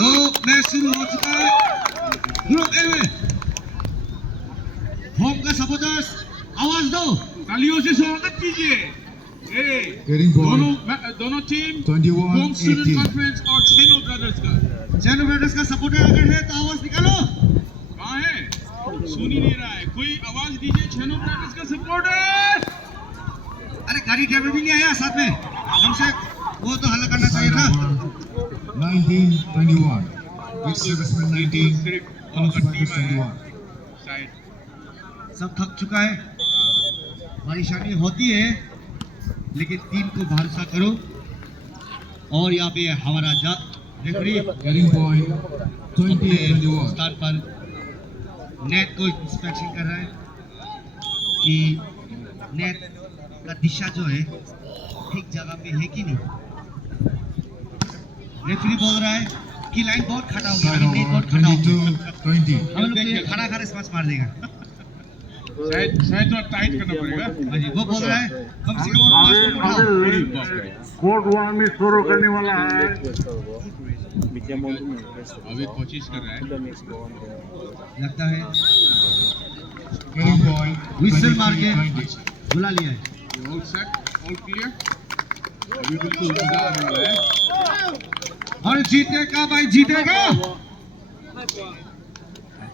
तो मैच शुरू हो चुका है। ग्रुप ए में होम का सपोर्टर्स आवाज दो, तालियों से स्वागत कीजिए। दोनों टीम 21, होम स्टूडेंट 18 कॉन्फ्रेंस और छेनो ब्रदर्स का। चैनो ब्रदर्स का सपोर्टर अगर है तो आवाज निकालो। कहाँ है? सुन ही नहीं रहा है कोई। आवाज दीजिए छेनो ब्रदर्स का सपोर्टर। अरे गाड़ी ड्राइवर भी नहीं आया साथ में, हमसे वो तो हल्ला करना चाहिए था। 19-21. Ex-servicemen 19, सिर्फ House टीम Strikers है 21. शायद। सब थक चुका है, परेशानी होती है, लेकिन टीम को भरोसा करो। और यहाँ पे हमारा रेफरी Getting point 20-21. स्थान पर नेट को इंस्पेक्शन कर रहा है कि नेट का दिशा जो है ठीक जगह पे है कि नहीं। रेफरी बोल रहा है कि लाइन बहुत खड़ा हो गया, Side अभी नेट बहुत खड़ा हो गया, 22-20. हम लोग ये खड़ा खड़ा स्मैश मार देगा। शायद थोड़ा टाइट करना पड़ेगा। हाँ जी, वो बोल रहा है कम से कम और 5 मिनट उठाओ। कोर्ट वन में शुरू करने वाला है। अभी कोशिश कर रहा है। लगता है Getting point Whistle मार के 23-20. बुला लिया है। All set, all clear. अभी बिल्कुल मजा आने वाला है। और जीतेगा भाई, जीतेगा।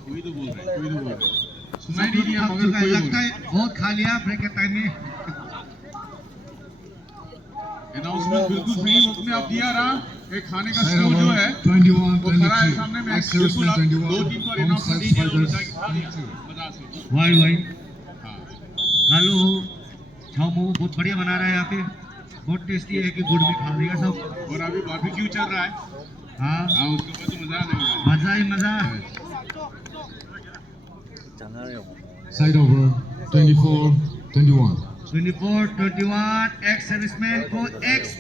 कोई तो बोल रहा है, कोई तो बोल रहा है। सुनाई नहीं दिया मगर कोई बोल लगता रहा है। है बहुत खा लिया ब्रेक के टाइम में। अनाउंसमेंट बिल्कुल सही वक्त में आप दिया रहा। एक खाने का Side शो जो है वो खड़ा है 21-23. सामने में। Ex-servicemen बिल्कुल आप 21, दो टीम को Home अनाउंसमेंट Strikers दीजिए और 22. मजा से। वाई वाई हाँ। कालू छामू बहुत बढ़िया बना रहा है यहाँ पे, बहुत टेस्टी है कि गुड़ भी खा लेगा सब। और अभी बारबेक्यू चल रहा है। हाँ हाँ, उसके बाद तो मजा आने वाला है। मजा ही मजा। Side over 24-21. 24-21 एक्स सर्विसमैन को एक्स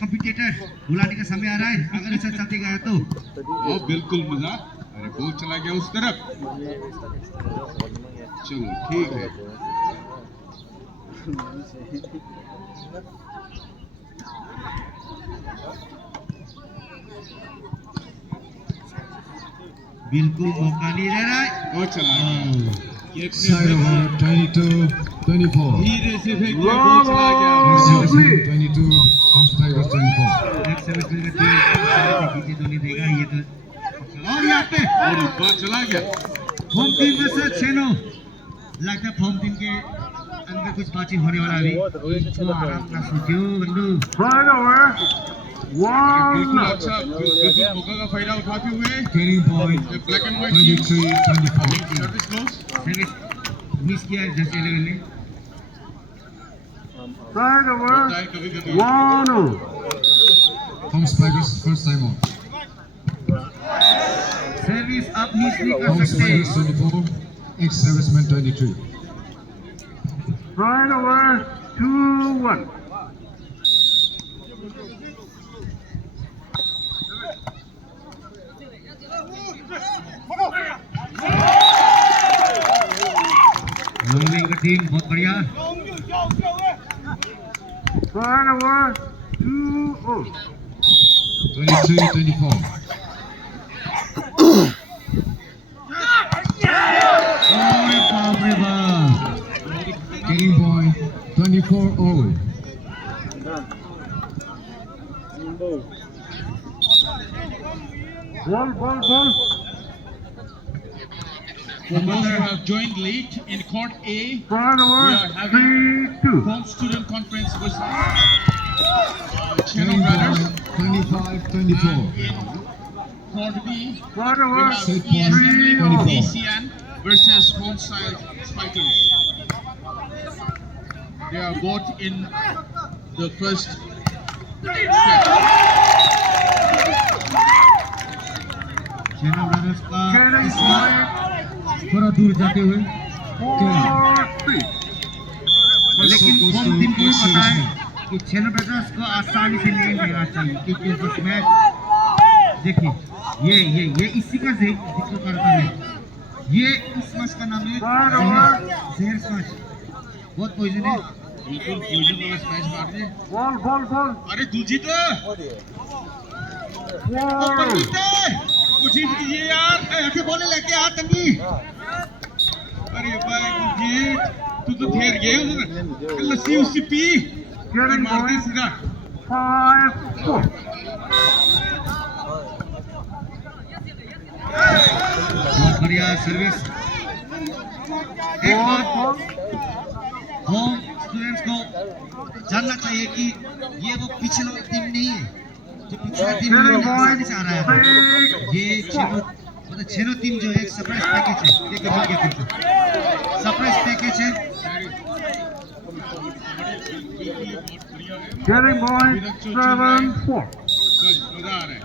कॉम्पिटिटर बुलाने का समय आ रहा है। अगर ऐसा चलते गया तो और बिल्कुल मजा। अरे बॉल चला गया उस तरफ। चलो ठीक है। बिल्कुल मौका नहीं दे रहा है। और चला गया। ये Side over 22-24. धीरे से फेंक दिया, बॉल चला गया। Ex-servicemen 22, Home Strikers 24. Ex serviceman का टीम पीछे तो नहीं देगा ये तो। और यहाँ पे और बात चला गया। होम टीम में से छेनो, लगता है होम टीम के अंदर कुछ बातचीत होने वाला अभी। तो आराम ना सोचो बंदू। साइड ओवर बिल्कुल 1. अच्छा, बिल्कुल मौका का फायदा उठाते हुए Getting point black and white team 23-24. Service close. Service miss किया है जैसे लेवल ने। साइड ओवर होता है कभी कभी। 1. Home Strikers first time out. Service आप मिस नहीं कर Home सकते। Strikers 24, Ex-servicemen 23. Side over 2-1. Long का टीम बहुत बढ़िया। Side over 2-0. 23-24. अरे बाप रे बाप। Getting point 24-all. Ball. For those who have joined late in Court A, Said we over are having 3-2. home student conference versus Chino Getting Brothers. point 25-24. And in Court B, Said we over have Set point ESM 24. DCN versus Homestyle Spikers. They are both in the first set. छेनो brothers का Getting इस बार point थोड़ा दूर जाते हुए, 4-3. लेकिन home team को पता है कि छेनो ब्रदर्स को आसानी से नहीं लेना चाहिए, क्योंकि उस मैच देखिए ये इसी का जिक्र करता है। ये इस मैच का नाम है जहर स्मैश, बहुत पॉइजन है। बिल्कुल पोजीशन वाला स्मैश मार दे। बॉल अरे दूजी तो कोशिश कीजिए यार। ऐसे बोले लेके आ तभी अरे भाई गुरजीत तू तो ठहर गए लस्सी उसी पी और मार दे सीधा। 5-4 बहुत बढ़िया सर्विस। एक बात होम स्टूडेंट्स को जानना चाहिए कि ये वो पिछला टीम नहीं है जो पिछला टीम आसानी से आ रहा है। ये छेनो टीम जो है एक सरप्राइज पैकेज है। ये कभी क्या करते सरप्राइज पैकेज है। Getting point 7-4 बस मजा आ रहा है।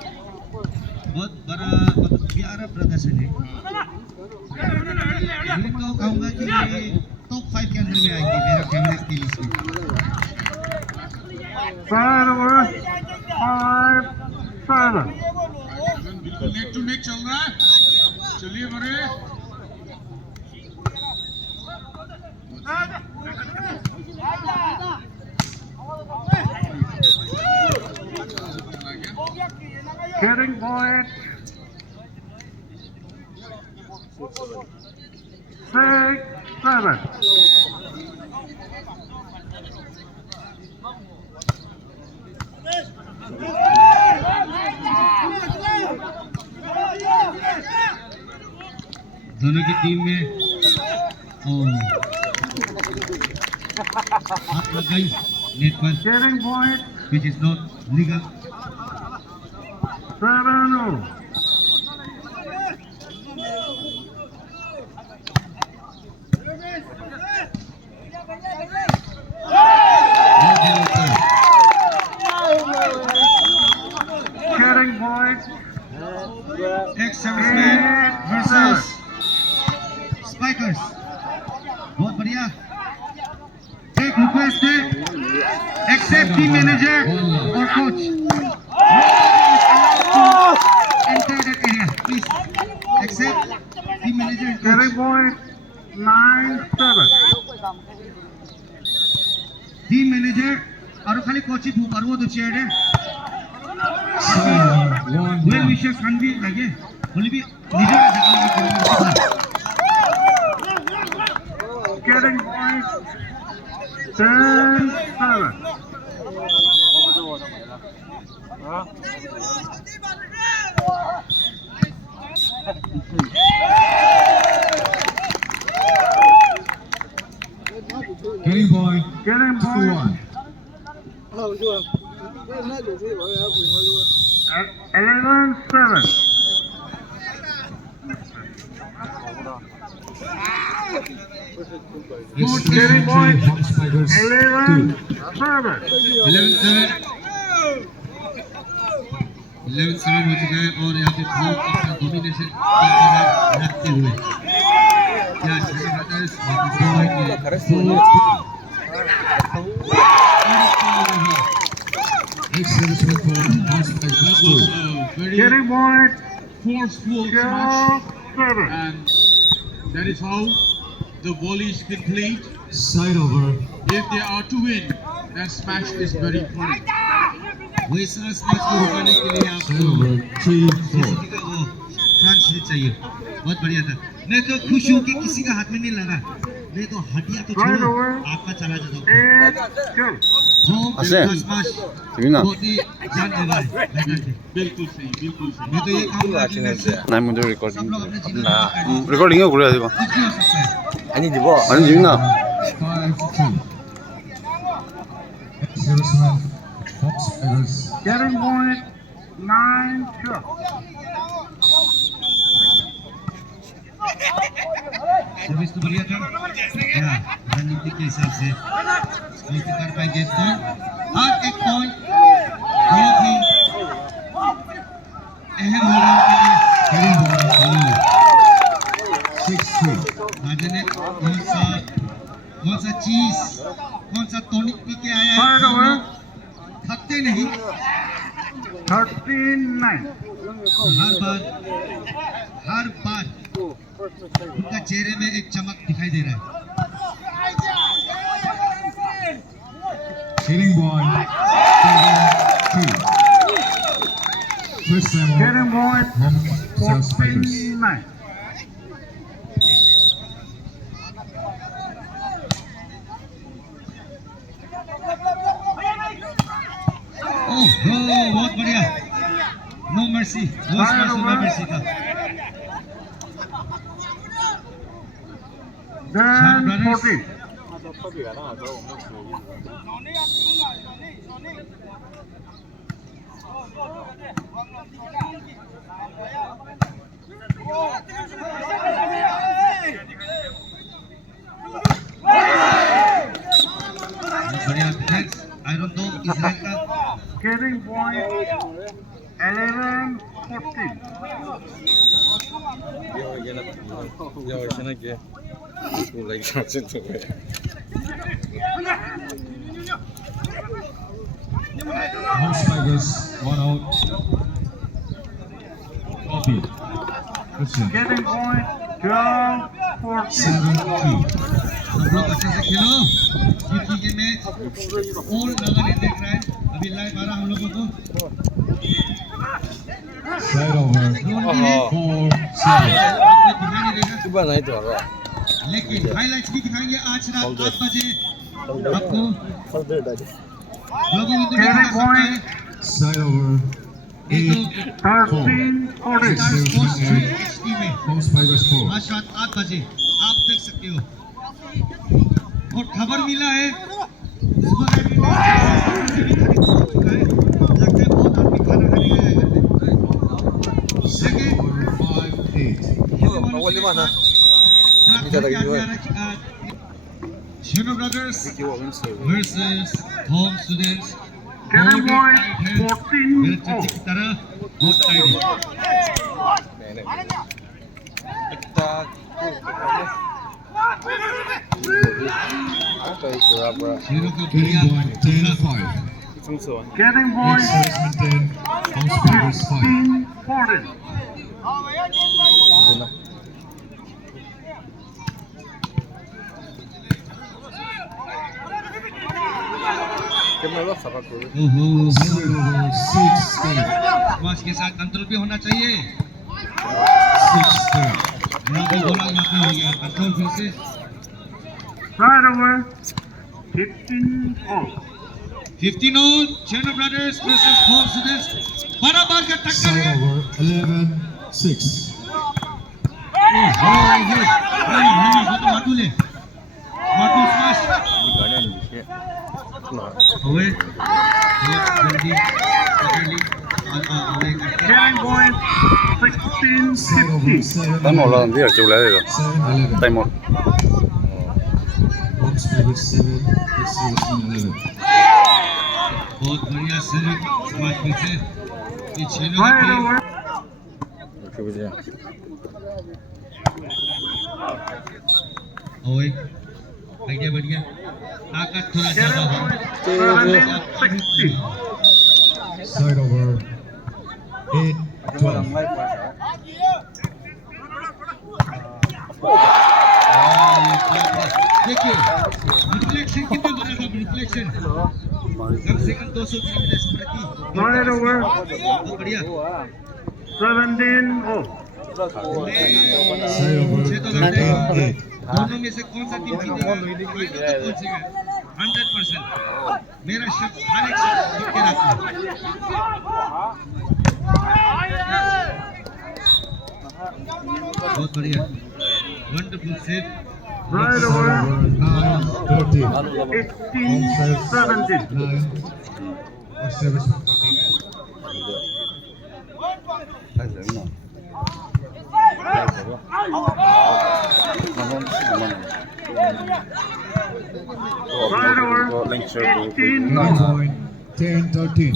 बहुत बड़ा मतलब प्यारा प्रदर्शन है। मैं तो कहूँगा कि ये टॉप 5 के अंदर में आएंगे मेरा फेवरेट की लिस्ट में। Turnover 5-7 बिल्कुल नेक टू नेक चल रहा है। चलिए बड़े Getting point 6-7 दोनों की टीम में हाथ लग गई नेट पर Getting point which is not legal। 7-0 Getting point ex-servicemen versus spikers। बहुत बढ़िया। एक रिक्वेस्ट है एक्सेप्ट टीम मैनेजर और coach enter that area please accept team manager and Getting coach। point 9-7 team manager और खाली कोच ही भूख और वो दो चेयर है वेल विशेस खानवी लगे बोली भी निजर Getting point 10-7 Getting point Getting point 2-1. 11-7 Getting point Home Spikers 2. 11-7 11-7 हो चुका है और यहाँ पे बहुत अपना डोमिनेशन बरकरार रखते हुए क्या Ex-servicemen for Home Spikers 2. very Getting point forceful smash 12-7 and that is how the volley is complete. Side over. If they are to win, that smash is very important. वैसा स्मैश को रुकाने के लिए Side आपको over. 3-4. किसी का वो front sheet चाहिए। बहुत बढ़िया था। मैं तो खुश हूँ कि किसी का हाथ में नहीं लगा। मैं तो हटिया तो छोड़ो आपका चला जाता हूँ। 8-2 होम असे? स्मैश 재민아. बहुत ही जानलेवा है। बिल्कुल सही, बिल्कुल सही। मैं तो ये कहूँगा कि मैं से 나 먼저 सब 리코딩. लोग अपने जीवन में करें। 리코딩 해 그래야지 봐. कुछ भी हो सकता है। 아니지 뭐. 아니 재민아. 5-2. Ex-servicemen Home Spikers Getting point 9-2 service तो बढ़िया था। या रणनीति के हिसाब से स्कोर कर पाएंगे तो और एक पॉइंट बहुत ही अहम होगा उनके लिए। Getting point 6-3. राजा ने कौन सा चीज कौन सा टॉनिक पी के आया है Side over थकते नहीं। 13-9 हर बार उनका चेहरे में एक चमक दिखाई दे रहा है। Hitting point 7-2. First time out. Getting point Home South Spiders. 49. बहुत बढ़िया नो मर्सी नो मर्सी का Then 40. बढ़िया thanks I don't know Israel का Getting point 11-14. Home Spiders, 1 out. Copy. Listen. Getting point 12-14. 7-2. सब लोग अच्छे से खेलो जीती ये मैच और लगाने देख रहा है अभी लाइव आ रहा हम लोगों को Side over. जोन की है 4-7. आपको दिखाई नहीं देगा लेकिन हाइलाइट्स भी दिखाएंगे आज रात 8 बजे आपको लोगों को देखना सकता है Side over. ये तो 13-14. स्टार स्पोर्ट्स HD में Home Spiders 4. आज रात 8 बजे आप देख सकते हो और खबर मिला है सुबह का भी खरीद हो चुका है लगता है बहुत आदमी खाना खाने गया है घर में Side over 5-8. Shino Brothers versus Home Students. Getting point मेरे 14-0. चर्चे की तरह बहुत टाइट है Shino का बढ़िया Hitting point 10-5. Getting East point Servicemen 10. Home Spiders 5. 15-14. ओहो Side over 6-8. समाज के साथ कंट्रोल भी होना चाहिए 6-8. यहाँ पे बोला यहाँ पे हो गया कंट्रोल फिर से Side over 15-0. 15 all Shino Brothers versus Home Students बराबर का टक्कर Side है over 11-6. माटू स्मैश ओए बहुत जल्दी पकड़ ली Getting point 16-15. Side over 7-11. Time out lang, dia coba lihat itu. 7-11. Time out. Home Spiders 7. East Servicemen 11. बहुत बढ़िया सर समाज में से ये छेनो Side की over ओए बढ़िया बढ़िया ताकत थोड़ा ज्यादा हो 17-16. Side over 8-12. देखिए रिफ्लेक्शन कितना बड़ा था रिफ्लेक्शन कम से कम 200 किलोमीटर प्रति Side over बहुत बढ़िया 17-0. Side over मुझे तो लगता है 13-8. दोनों में से कौन सा टीम जीतेगा फाइनल तो पहुंचेगा 100%। मेरा शब्द हर एक शब्द लिख के रखना बहुत बढ़िया wonderful save Side over 9-13. Home 18-17. 9. East Servicemen 14. Side over 9 18-0. point 10-13.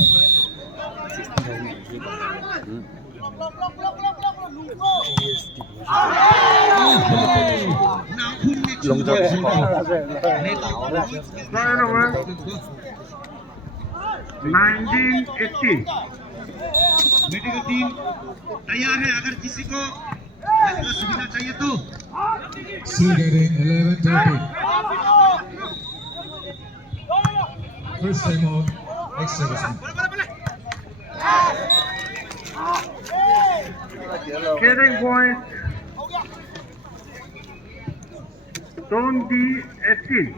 नाखून में Long jump. Side over 19-18. Medical team तैयार है अगर किसी को ऐसा सुविधा चाहिए तो Still getting 11-13. First time out, ex-serviceman. Getting point. Tondi 18.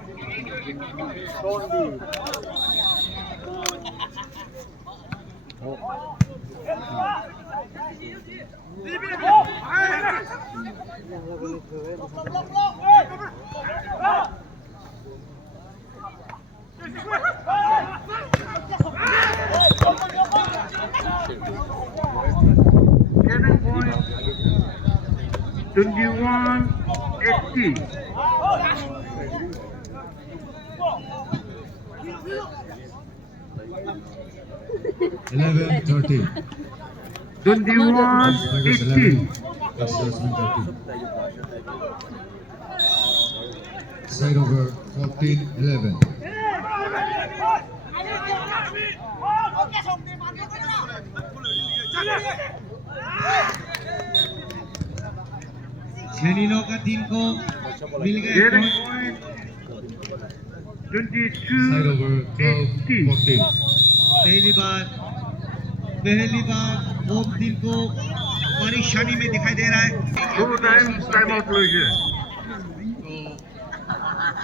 Getting point. 21-18. 11-13. 21-18. Ex-serviceman 13. Side over 14-11. जेनिनो का टीम को मिल गए Getting point. point. Side over 12-14. पहली बार होम टीम को परेशानी में दिखाई दे रहा है। 2 times timeout लीजिए। तो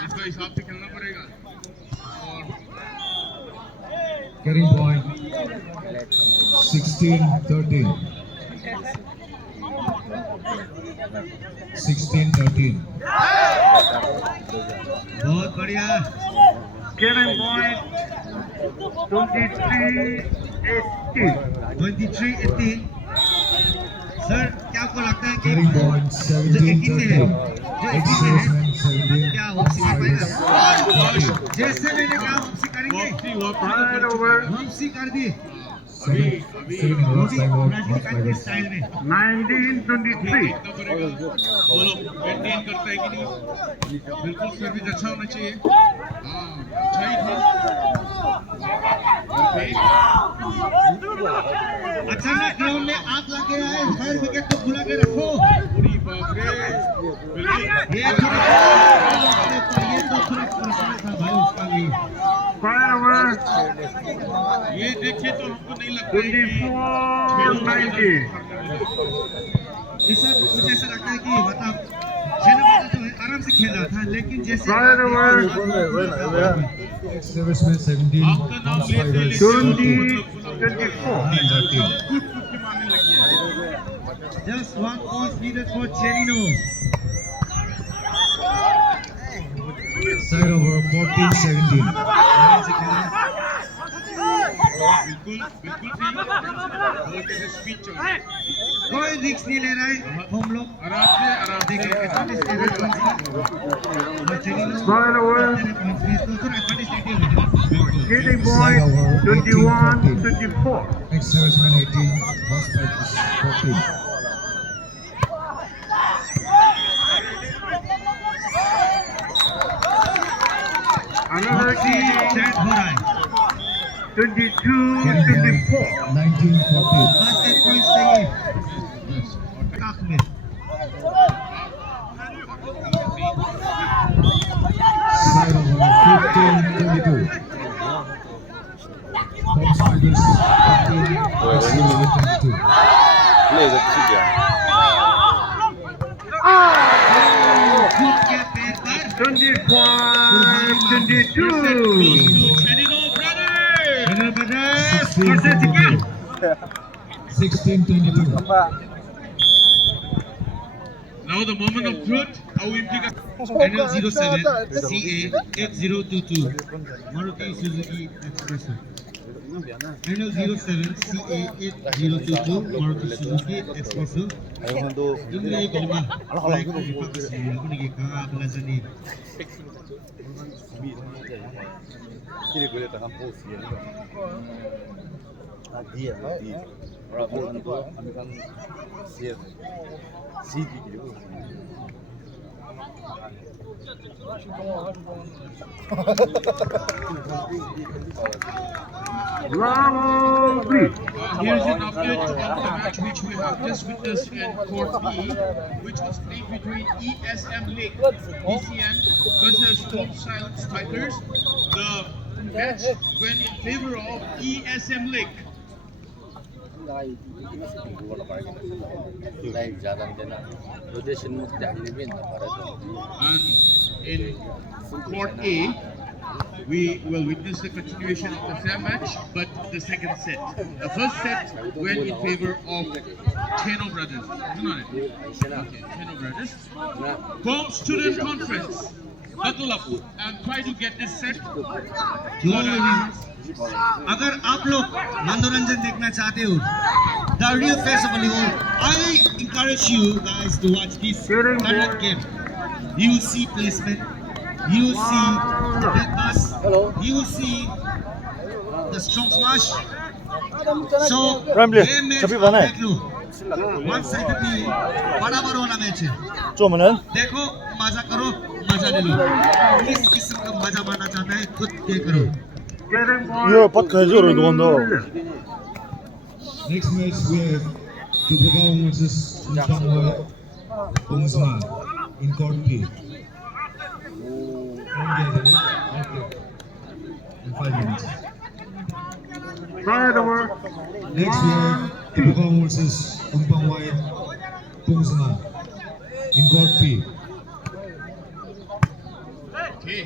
इसका हिसाब से खेलना पड़ेगा और Carrying point 16-13. 16-13. बहुत बढ़िया। Getting point. 23-18. 23-18। सर क्या आपको लगता है कि Carrying point जो 18 में है, 17-13. Ex-serviceman 17. क्या वापसी कर पाएगा? Spiders 14. जैसे मैंने कहा वापसी करेंगे, Fire over. वापसी कर दी। 7 in a row, time out, राजनीति not का Spiders. स्टाइल में 19-23. देखना पड़ेगा वो लोग मेंटेन करता है कि नहीं। बिल्कुल सर्विस अच्छा होना चाहिए। हाँ अच्छा ही था। अचानक ग्राउंड में आग लग गया है। फायर विकेट को बुला के रखो। पूरी बाप रे बिल्कुल ये तो थोड़ा परेशान था भाई उसका भी। Fire over. ये देखिए तो हमको नहीं लगता है कि 24-19. इस मुझे ऐसा लगता है कि मतलब जेनिनो जो है आराम से खेल रहा था, लेकिन जैसे Fire over. Ex-serviceman 17. आपका नाम लेते Spiders लेते 20-24. 13. कुछ की मारने लगी है। just 1 point needed for Jenino. Side over 14-17. बिल्कुल बिल्कुल सही बहुत ऐसे स्पीच चल रहा है। कोई रिस्क नहीं ले रहा है हम लोग। आराम से देखें एडवांटेज ले रहे हैं और जेनिनो Fire over. Getting point. 21-24. Ex-serviceman 18. Spiders 14. Another key. Chat हो रहा है। 22-24. 19-14. बस एक पॉइंट चाहिए आँख में। Side over 15-22. Home Spiders 15. Ex-serviceman 22. 플레이 이거 킥이야. खुद के पैर पर 25-22. जेनिनो brother जेनिनो brothers 16-22. now the moment of truth how we pick up NL07 CA 8022 Maruti Suzuki Expresso. NL07 CA 8022 Maruti Suzuki Expresso. Ini kalma baik ko ipakasi ako nagikakabalasan ni 길이 걸렸다 한 포스. 아 D야 D. 아메리칸 CS. CD 길이고. Level 3. here's an update of the match which we have just witnessed in Court B, which was played between ESM Lake DCN versus Home Silent Spiders. The match went in favor of ESM Lake. Light ज्यादा हुँदैन rotation मुक्त हालिदिने पनि And in Court A, we will witness the continuation of the same match, but the second set. The first set went in favor of Cheno Brothers, isn't it? Okay, Cheno Brothers. Home Student Conference, buckle up and try to get this set. अगर आप लोग मनोरंजन देखना चाहते हो, the real face of volleyball, I encourage you guys to watch this current game. You will see placement, you will see the dead pass, you will see the strong smash. So ये match आप देख लो, one sidedly बराबर वाला match है. देखो, मजा करो, मजा ले लो. किस किस्म का मजा माना चाहता है, खुद तय करो. Next match we have Dubagaon versus Umpangwai Bungsma in Court B. In 5 minutes. Next we have Dubagaon versus Umpangwai Bungsma in Court B. Okay.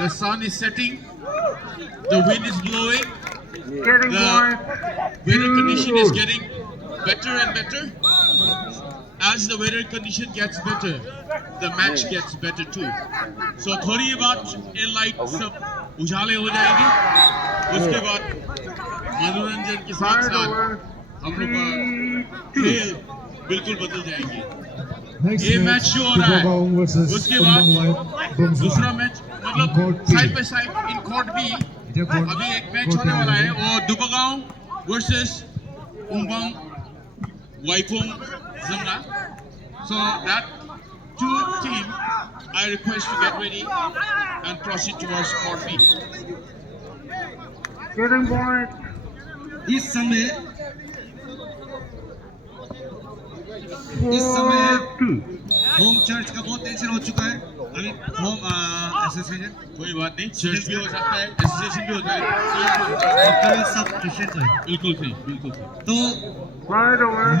The sun is setting, the wind is blowing, the weather condition is getting better and better. As the weather condition gets better, the match gets better too. So थोड़ी बात ये light सब उजाले हो जाएगी, उसके बाद मनोरंजन के साथ साथ हम लोग का खेल बिल्कुल बदल जाएंगे. ये मैच जो हो रहा है, उसके बाद दूसरा मैच मतलब side by side in court B अभी एक मैच होने वाला है वो Dubgaon versus Umbang Waiphong Jamna. So that two team I request to get ready and proceed towards court B. इस समय होम चर्च का बहुत टेंशन हो चुका है. अभी होम एसोसिएशन कोई बात नहीं, चर्च भी हो सकता है, एसोसिएशन भी होता है, सब क्रिश्चियन है. बिल्कुल सही, बिल्कुल सही. तो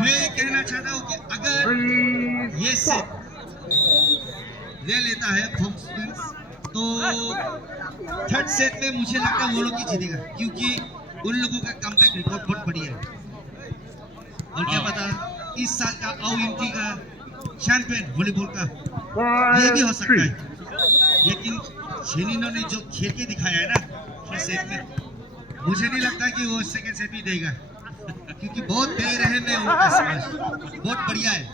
मैं कहना चाहता हूँ कि अगर ये सेट ले लेता है होम स्टूडेंट्स तो थर्ड सेट में मुझे लगता है वो लोग ही जीतेगा, क्योंकि उन लोगों का कमबैक रिकॉर्ड बहुत बढ़िया है. और क्या पता इस साल का OMT का चैंपियन वॉलीबॉल का ये भी हो सकता है. लेकिन शेनिनो ने जो खेल के दिखाया है ना फर्स्ट सेट में, मुझे नहीं लगता कि वो सेकंड सेट भी देगा, क्योंकि बहुत दे रहे हैं उनका स्मैश बहुत बढ़िया है.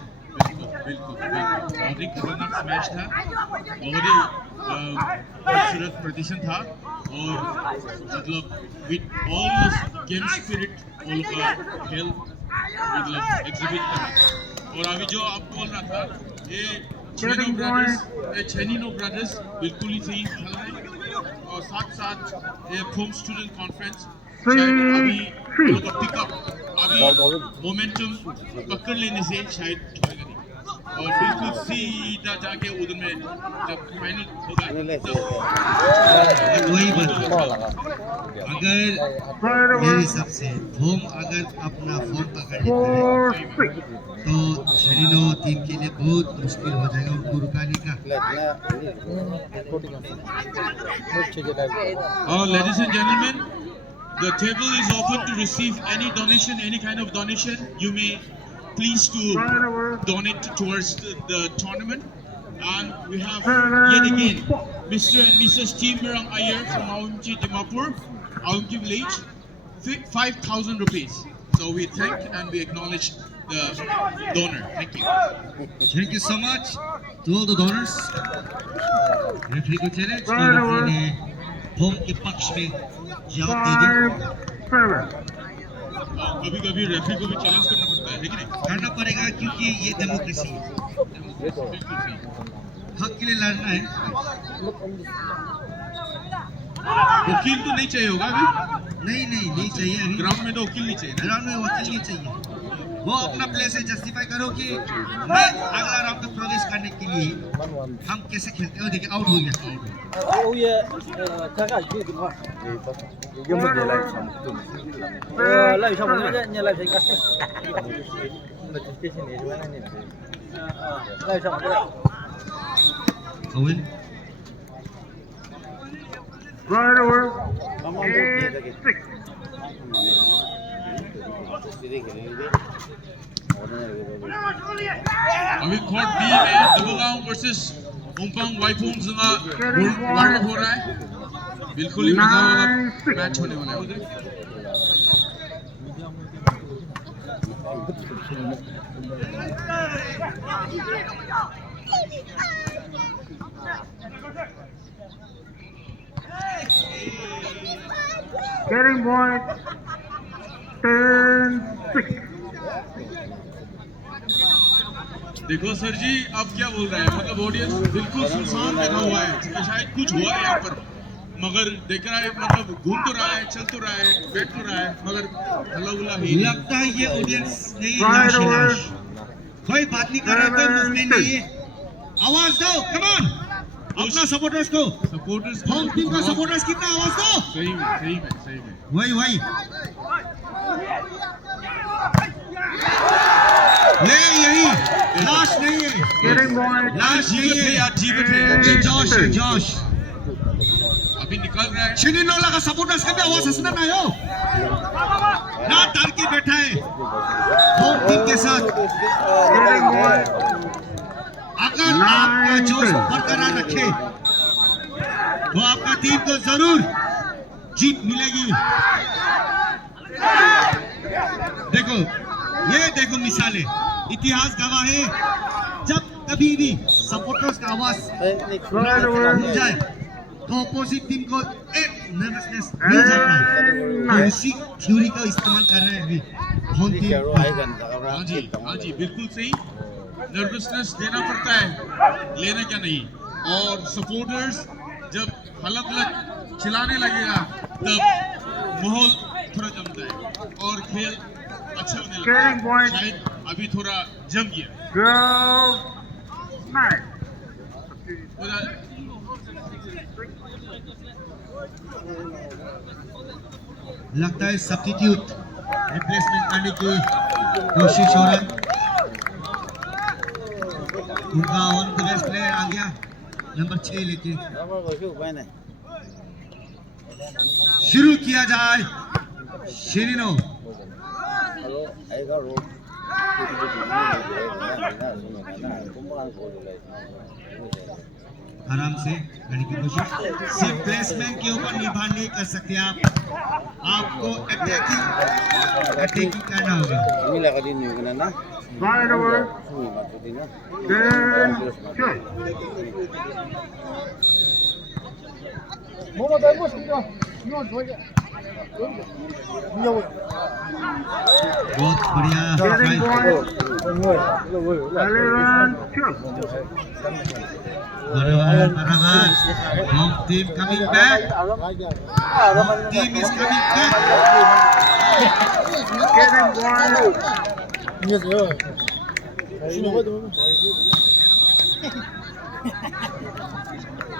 बिल्कुल बहुत ही खतरनाक स्मैश था, बहुत ही खूबसूरत प्रदर्शन था और मतलब with all this game spirit वो लोग का खेल मतलब एग्जिबिट करा. और अभी जो आप बोल रहा था ये छेनिनो ब्रदर्स बिल्कुल ही सही खेल रहे हैं और साथ साथ ये होम स्टूडेंट कॉन्फ्रेंस अभी वो लोग का पिकअप अभी मोमेंटम पकड़ लेने से शायद छोड़ेगा नहीं और बिल्कुल सीधा जाके उधर में जब फाइनल होगा वही बात है. अगर मेरे हिसाब से होम अगर अपना फॉर्म पकड़ने तो शेनिनो टीम के लिए बहुत मुश्किल हो जाएगा उनको रुकाने का. Ladies and gentlemen, the table is open to receive any donation, any kind of donation. You may please to donate towards the tournament. And we have yet again Mr. and Mrs. Team Mirang Ayer from Aumchi Dimapur, Aumchi village, 5,000 rupees. So we thank and we acknowledge the donor. Thank you. Thank you so much to all the donors. Referee को challenge और referee ने home के पक्ष में जवाब दे दिया. कभी कभी रेफरी को भी चैलेंज करना पड़ता है, लेकिन करना पड़ेगा क्योंकि ये डेमोक्रेसी है. हक के लिए लड़ना है. वकील तो नहीं चाहिए होगा अभी. नहीं चाहिए अभी. ग्राउंड में तो वकील नहीं चाहिए. ग्राउंड में वकील नहीं चाहिए. वो अपना प्ले से जस्टिफाई करो कि मैं अगला राउंड में प्रवेश करने के लिए हम कैसे खेलते हैं। देखिए आउट हो गया, Owen. Right over. 8-6. अभी कोर्ट बी में दुबगांव वर्सेस उम्पांग वाइफोन्स का वार्म हो रहा है। बिल्कुल ही मजा वाला मैच होने वाला है उधर। Getting point. 10-6. देखो सर जी अब क्या बोल रहा है, मतलब ऑडियंस बिल्कुल सुनसान बैठा हुआ है कि शायद कुछ हुआ है यहाँ पर, मगर देख रहा है मतलब घूम तो रहा है, चल तो रहा है, बैठ तो रहा है, मगर हल्ला गुल्ला ही नहीं। लगता है ये ऑडियंस नहीं, लाश है लाश। कोई बात नहीं कर रहा, कोई मूवमेंट नहीं है। आवाज दो, कम ऑन, अपना सपोर्टर्स को, होम टीम का सपोर्टर्स कितना आवाज दो। सही में सही में सही में वही वही ले, यही लाश नहीं है, Getting point. लाश नहीं है, जीवित है। ये जोश है, जोश। अभी निकल रहा है। छिनिनो लगा सपोर्टर्स का भी आवाज हंसना ना हो ना, तार के बैठा है होम टीम के साथ। Getting point. अगर आपका जोश बरकरार रखे तो आपका टीम को जरूर जीत मिलेगी। देखो ये देखो मिसालें, इतिहास गवाह है, जब कभी भी सपोर्टर्स का आवाज भूल जाए तो अपोजिट टीम को एक नर्वसनेस मिल जाता है। तो इसी थ्योरी का इस्तेमाल कर रहे हैं अभी होम टीम। हाँ जी बिल्कुल सही। नर्वसनेस देना पड़ता है, लेना क्या नहीं। और सपोर्टर्स जब हलक चिल्लाने लगेगा तब माहौल थोड़ा जमता है और खेल अच्छा होने लगता है। शायद अभी थोड़ा जम गया। Girl. 9. लगता है सब्स्टिट्यूट रिप्लेसमेंट करने की कोशिश हो रहा है। उनका ऑन द बेस्ट प्लेयर आ गया नंबर 6 लेके। शुरू किया जाए शिरिनो। आराम से करने की कोशिश, सिर्फ प्लेसमेंट के ऊपर निर्भर नहीं कर सकते आप, आपको अटैकिंग करना होगा। Right over. 10-2. बहुत बढ़िया Getting point. 11-2. बराबर। Home team coming back. Home team is coming back. Getting point.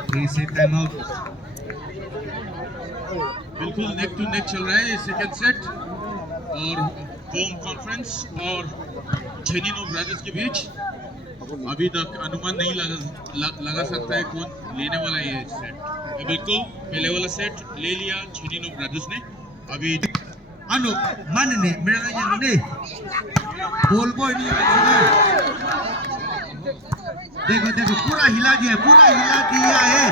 Please say time out. बिल्कुल नेक टू नेक चल रहा है ये सेकंड सेट और होम कॉन्फ्रेंस और झेनिनो ब्रदर्स के बीच। अभी तक अनुमान नहीं लगा सकता है कौन लेने वाला है ये सेट। बिल्कुल पहले वाला सेट ले लिया झेनिनो ब्रदर्स ने। अभी अनु मन ने मेरा ये ने बोल बोल नहीं है। देखो देखो पूरा हिला दिया, पूरा हिला दिया है।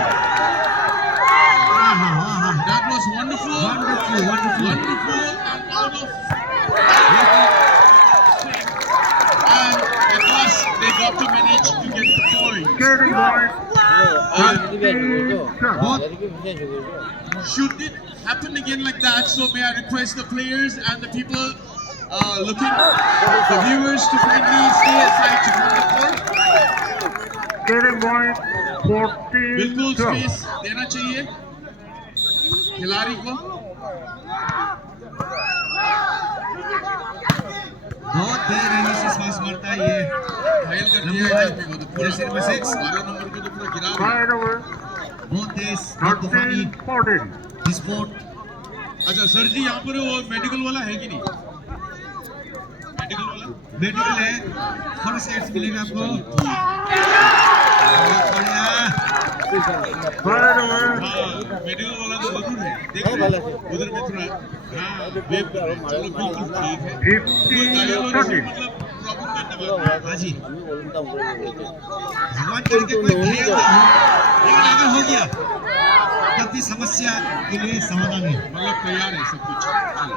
that was wonderful, Wonderful, wonderful. wonderful and out of sync. And at last they got to manage to get the point. Getting point. बहुत Should it happen again like that, so may I request the players and the people looking, the viewers to kindly stay aside to run the court. Getting point. बिल्कुल 14-2. Space देना चाहिए खिलाड़ी को। दो बहुत बेरहमी से सांस मारता है ये। घायल कर दिया है जर्सी को, तो पूरा जर्सी नंबर 6 12 नंबर को तो पूरा गिरा दिया। Side over. बहुत तेज, बहुत तूफानी 13-14. विस्फोट। अच्छा सर जी, यहाँ पर वो मेडिकल वाला है कि नहीं? मेडिकल वाला मेडिकल है, फर्स्ट एड्स मिलेगा आपको। बहुत बढ़िया। Side over. हाँ, मेडिकल वाला तो जरूर है। देख रहे हैं, उधर में थोड़ा हाँ वेव कर रहे हैं। चलो बिल्कुल ठीक है। कोई घायल होने से 15-13. मतलब प्रॉब्लम करने वाला है। हाँ जी, भगवान करके कोई घायल ना हो, लेकिन अगर हो गया तब भी समस्या के लिए समाधान है। मतलब तैयार है सब कुछ। चलो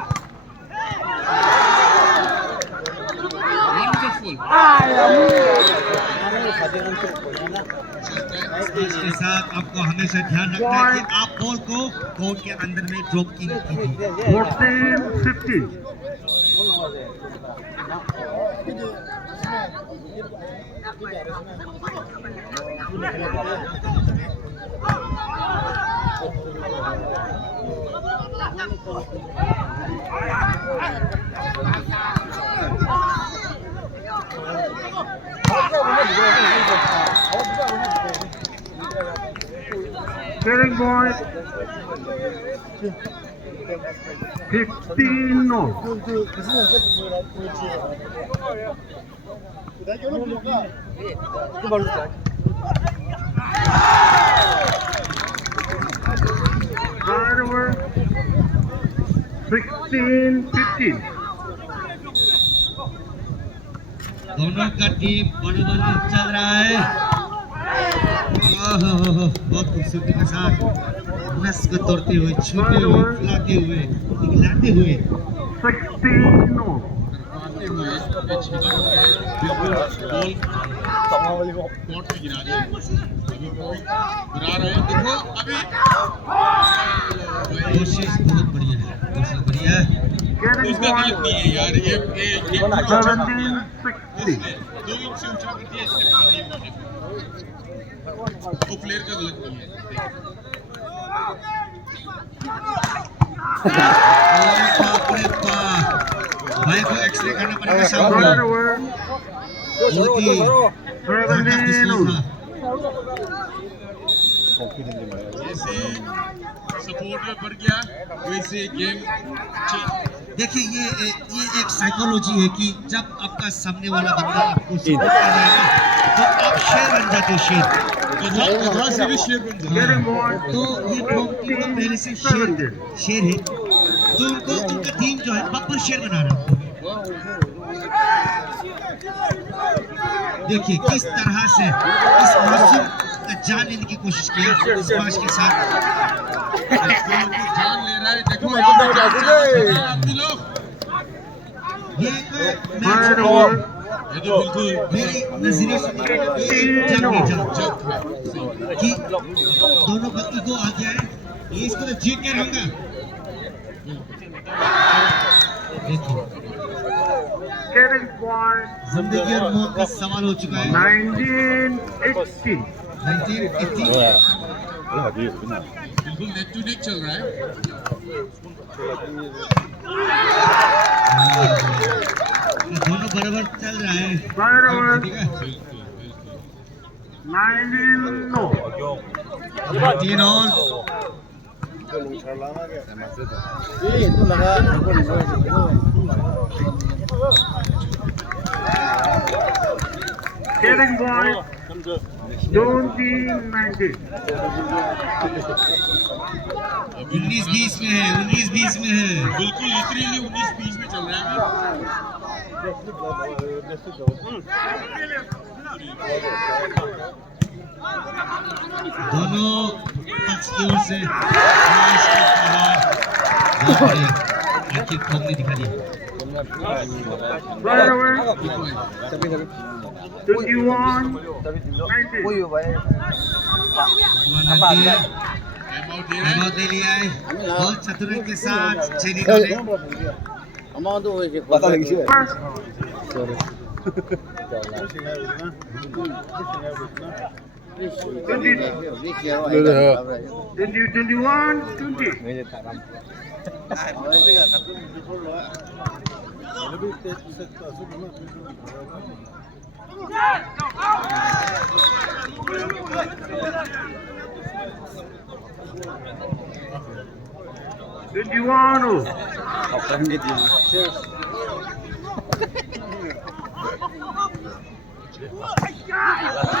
वंडरफुल। इसके साथ आपको हमेशा ध्यान रखना है कि आप बॉल को कोर्ट के अंदर में ड्रॉप कीजिए। 14-15. Carrying point 15-0. Side over 16-15. दोनों का टीम बराबर में चल रहा है। बहुत खूबसूरती के साथ नस को तोड़ते हुए, छूते हुए, फुलाते हुए, दिखलाते हुए। 16-0. आते हुए पिच हिला के बिल्कुल बॉल कोर्ट में गिरा दिया। अभी बॉल गिरा रहे हैं, देखो अभी कोशिश बहुत बढ़िया है, कोशिश बढ़िया है। Carrying उसका गलत point नहीं है यार। ये पूरा ऊंचा कर दिया। 17-16. 2 इंच से ऊंचा कर दिया, इसलिए नहीं होने वो प्लेयर का गलत नहीं है। बाप रे बाप, भाई को एक्सरे करना पड़ेगा शाम को। Side over बहुत ही खतरनाक डिस्प्ले 17-0. था। जैसे सपोर्ट में बढ़ गया वैसे गेम चेंज। देखिए ये एक साइकोलॉजी है कि जब आपका सामने वाला बंदा आपको सपोर्ट कर रहा है ना, तो आप शेर बन जाते हो, शेर। गधा से भी शेर बन जाए। Carrying point तो ये टीम तो पहले से शेर है, तो उनका टीम जो है बब्बर शेर बना रहा है। देखिए किस तरह से इस मासूम का जान लेने की कोशिश किया इस मैच के साथ। जान ले रहा है, देखो यहाँ पे क्या चल रहा है आदमी लोग। ये एक मैच Side over ये तो बिल्कुल मेरे नजरिए से ये जंग है, जंग जग था। कि दोनों का ईगो आ गया है, ये इसको तो जीत के रहूंगा। देखिए Carrying point जिंदगी और मौत का सवाल हो चुका है। 19-18. 1980 बिल्कुल नेक टू नेक चल रहा है। ये दोनों बराबर चल रहा है। Side over ठीक है, 19-0. 19 ऑन। Carrying point 20-19. 19-20 में है, 19-20 में है। बिल्कुल लिटरली 19-20 में चल रहा है अभी। दोनों पक्ष की ओर से मैच के खिलाफ बहुत बढ़िया आखिर फॉर्म ने दिखा दिया। Side over 21-19. भगवान ने टाइम आउट दे रहा है। टाइम आउट ले लिया है, बहुत चतुराई के साथ चेन्नई ने।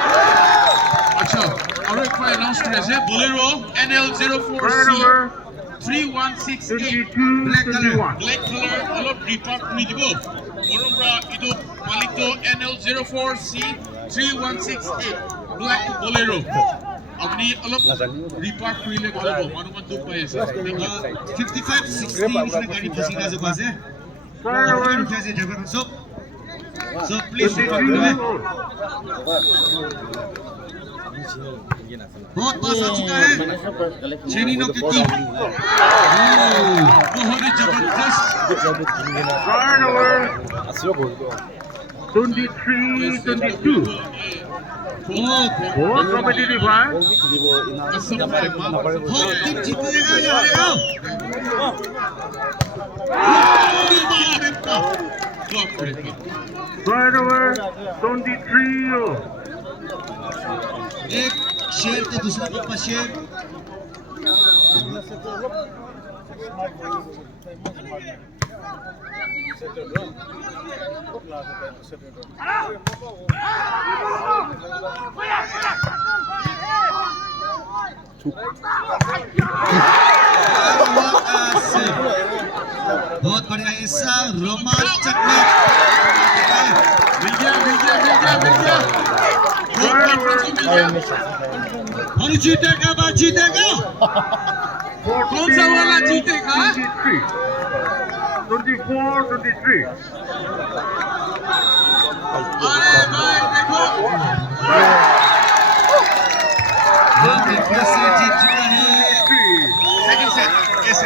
अच्छा, our referee announced as a Bolero NL04C 3168 Black color. black color অলপ রিপার্ট করে দিব মরমরা ইদো মালিক NL04C 3168 black Bolero আপনি অলপ রিপার্ট কৰিলে ভাল হ'ব মানুহ দুখ পাই আছে 55-60 इसमें गाड़ी फंसी ना जो पास है रुपया से जगह so please बहुत पास आ चुका है चेनिनो की टीम बहुत ही जबरदस्त 23-22. बहुत competitive है. बहुत टीम जीतेगा ये हारेगा Turnover 23. एक शेर तो दूसरा के पास शेर बहुत बढ़िया ऐसा रोमांचक मैच मिल गया और जीतेगा बात जीतेगा कौन सा वाला जीतेगा 24-23. अरे भाई